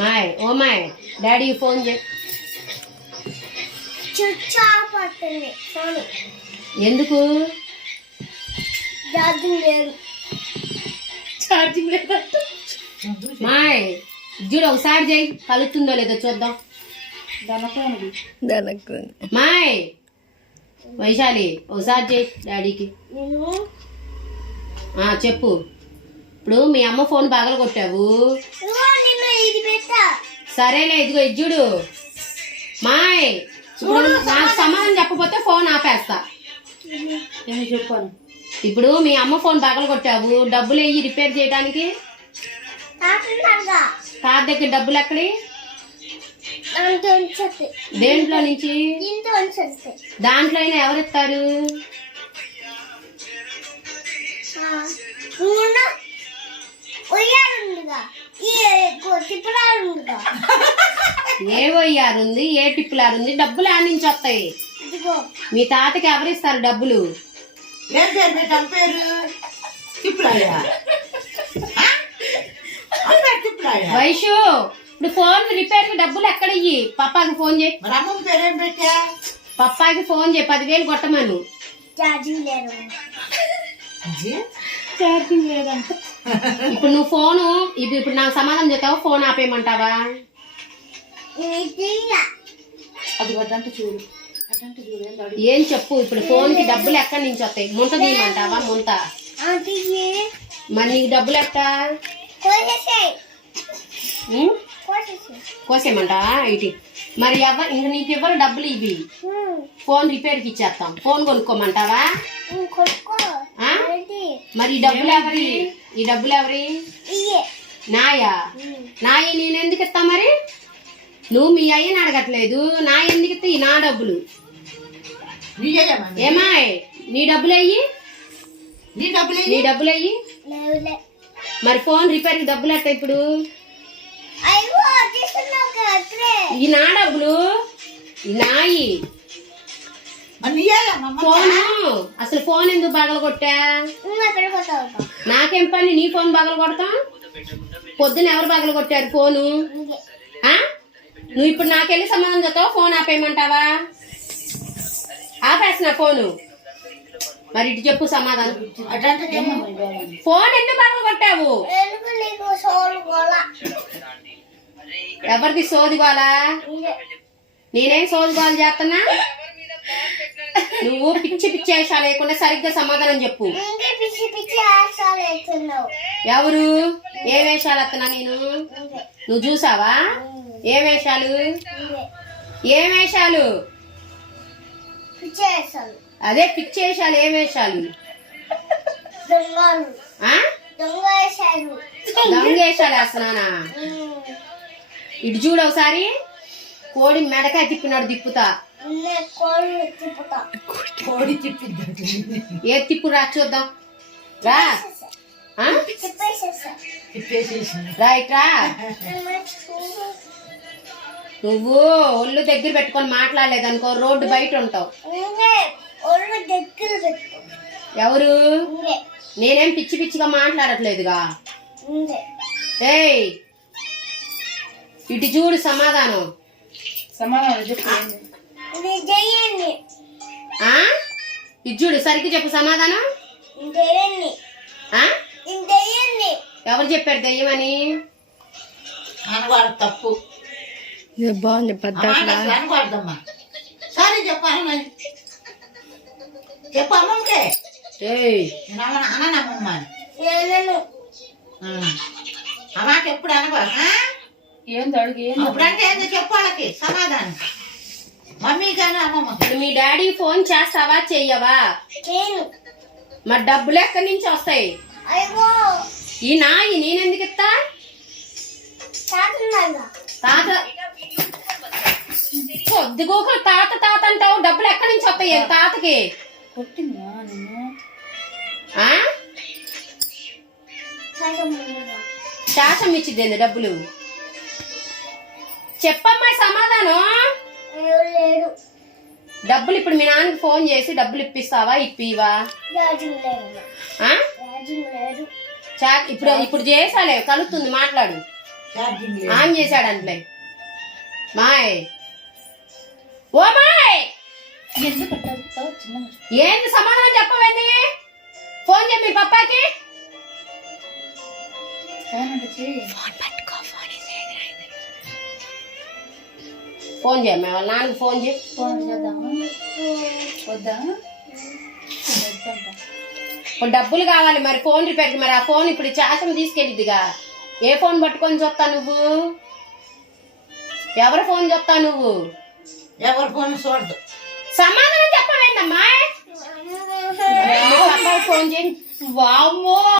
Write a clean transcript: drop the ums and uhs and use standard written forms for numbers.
మాయ్ ఓ మాయ్ daddy phone చే. ఎందుకు? మాయ్ చూడు ఒకసారి చేయి, కలుస్తుందో లేదో చూద్దాం. మాయ్ వైశాలి ఒకసారి చేయి డాడీకి. చెప్పు. ఇప్పుడు మీ అమ్మ ఫోన్ పగల కొట్టావు. సరేలే ఇదిగో ఇది చూడు. మాయ్ ఇప్పుడు నాకు సమాధానం చెప్పకపోతే ఫోన్ ఆపేస్తా. చెప్పాను. ఇప్పుడు మీ అమ్మ ఫోన్ పగల కొట్టావు, డబ్బులు వెయ్యి రిపేర్ చేయడానికి. తాత దగ్గర డబ్బులు ఎక్కడి? దేంట్లో నుంచి? దాంట్లో అయినా ఎవరిస్తారు? ఏ వయ్యారుంది, ఏ టిప్పులారుంది? డబ్బులు ఆడ నుంచి వస్తాయి. మీ తాతకి ఎవరిస్తారు డబ్బులు? వైషు ఇప్పుడు ఫోన్ రిపేర్ కి డబ్బులు ఎక్కడ ఇయ్యి? పప్పాకి ఫోన్ చేయి. పప్పాకి ఫోన్ చేయి, 10,000 కొట్టమను. ఛార్జింగ్ లేదంట. ఇప్పుడు నువ్వు ఫోను ఇప్పుడు నాకు సమాధానం చెప్తావా, ఫోన్ ఆపేయమంటావా? ఏం చెప్పు. ఇప్పుడు ఫోన్ కి డబ్బులు ఎక్కడి నుంచి వస్తాయి? ముంత తీయమంటావా? ముంత మరి నీకు డబ్బులు ఎట్టా కోసేయమంటావా? ఇటు మరి ఇంక నీకు ఇవ్వరు డబ్బులు. ఇవి ఫోన్ రిపేర్కి ఇచ్చేస్తాం. ఫోన్ కొనుక్కోమంటావా? మరి ఈ డబ్బులు ఎవరి? ఈ డబ్బులు ఎవరి? నాయా? నాయ నేను ఎందుకు ఇస్తా? మరి నువ్వు మీ అయ్యని అడగట్లేదు, నా ఎందుకు ఇస్తా? నా డబ్బులు ఏమాయ్? నీ డబ్బులు అయ్యి, నీ డబ్బులు అయ్యి. మరి ఫోన్ రిపేర్ కి డబ్బులు ఎట్టా? ఇప్పుడు ఈ నా డబ్బులు, నాయి ఫోను. అసలు ఫోన్ ఎందుకు పగల కొట్టా? నాకేం పని నీ ఫోన్ పగల కొడతాం? పొద్దున ఎవరు పగల కొట్టారు ఫోను? నువ్వు ఇప్పుడు నాకెళ్ళి సమాధానం చెప్తావా, ఫోన్ ఆపేయమంటావా? ఆపేస్తున్నా ఫోను. మరి ఇటు చెప్పు సమాధానం. ఫోన్ ఎందుకు పగల కొట్టావు? ఎవరిది సోది గోలా? నేనేం సోది గోలు చేస్తున్నా? నువ్వు పిచ్చి పిచ్చి వేషాలు లేకుండా సరిగ్గా సమాధానం చెప్పు. ఎవరు? ఏ వేషాలు వస్తున్నా నేను? నువ్వు చూసావా? ఏ వేషాలు? ఏ వేషాలు? అదే పిచ్చి వేషాలు. ఏ వేషాలు? దొంగ వేషాలు వేస్తున్నానా? ఇటు చూడు ఒకసారి. కోడి మెడకాయ తిప్పినాడు తిప్పుతా. ఏ తిప్పు రా చూద్దాం. రా రైట్ రా. నువ్వు ఒళ్ళు దగ్గర పెట్టుకొని మాట్లాడలేదనుకో రోడ్డు బయట ఉంటావు. ఎవరు? నేనేం పిచ్చి పిచ్చిగా మాట్లాడట్లేదుగా. ఏయ్ ఇటు చూడు సమాధానం. ఇది చూడు సరిగ్గా చెప్పు సమాధానం. ఎవరు చెప్పారు దెయ్యమని? తప్పు. బాగుంది అనకూడదమ్మా. సరే చెప్పమ్మకే. అనమ్మమ్మ అమ్మాకి ఎప్పుడు అనకూడదు. ఏంది అడుగు? అప్పుడంటే ఏందో చెప్పు వాళ్ళకి సమాధానం. మమ్మీ కానీ అమ్మమ్మ. మీ డాడీ ఫోన్ చేస్తావా చెయ్యవా? మరి డబ్బులు ఎక్కడి నుంచి వస్తాయి? ఈ నాయి నేనెందుకు ఇస్తా? తాత పొద్దుగోక తాత తాత అంటావు, డబ్బులు ఎక్కడి నుంచి వస్తాయి తాతకి? శాసం ఇచ్చిద్ది డబ్బులు. చెప్పమ్మా సమాధానం. డబ్బులు ఇప్పుడు మీ నాన్నకి ఫోన్ చేసి డబ్బులు ఇప్పిస్తావా ఇప్పివా? ఇప్పుడు చేసాలే కలుస్తుంది మాట్లాడు. ఛార్జింగ్ లేదు. ఆన్ చేశాడంట్లే మాయ్ ఓ మాయ్ ఎందుకు అట్లా చిన్న ఏంటి సమాధానం చెప్పవేంది ఫోన్ చేయి మీ పప్పాకి ఫోన్ అంటే చెయ్యి. ఫోన్ చేయ మీ వాళ్ళ నాన్నకి ఫోన్ చేయి ఫోన్ చేద్దామా వద్దా వద్దంట. ఇప్పుడు డబ్బులు కావాలి మరి ఫోన్ రిపేర్కి మరి ఆ ఫోన్ ఇప్పుడు చాచం తీసుకెళ్ళిద్దిగా ఏ ఫోన్ పట్టుకొని చూస్తా నువ్వు ఎవరి ఫోన్ చూస్తా నువ్వు ఎవరి ఫోన్ చూడదు. సమాధానం చెప్పవేందమ్మా ఫోన్ చేయి వామ్మో